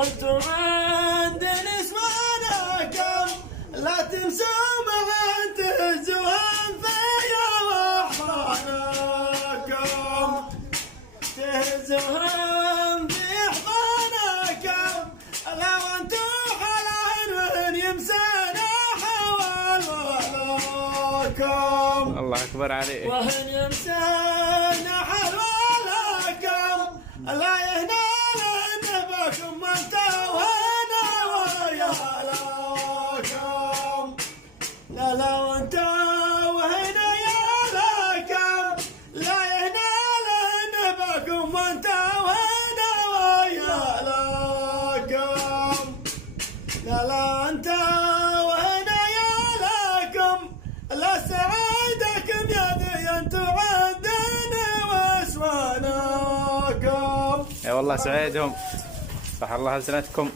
وانتم عند نسوانكم لا تنسوا معا تهزون فيا واحضانكم، تهزون في احضانكم لا وانتم حلال من يمسانا حوال ولكم. الله اكبر عليك. وهن يمسانا حلالكم لا يهنا لنبكم وانت وهنا ويا لكم، لا لا وانت وهنا يا لكم لا يهنا لنبكم وانت وهنا ويا لكم، لا لا انت وهنا يا لكم لا سعادكم يا ذي انتم عندنا واسوانكم. يا والله سعيدهم، صح الله ألسنتكم.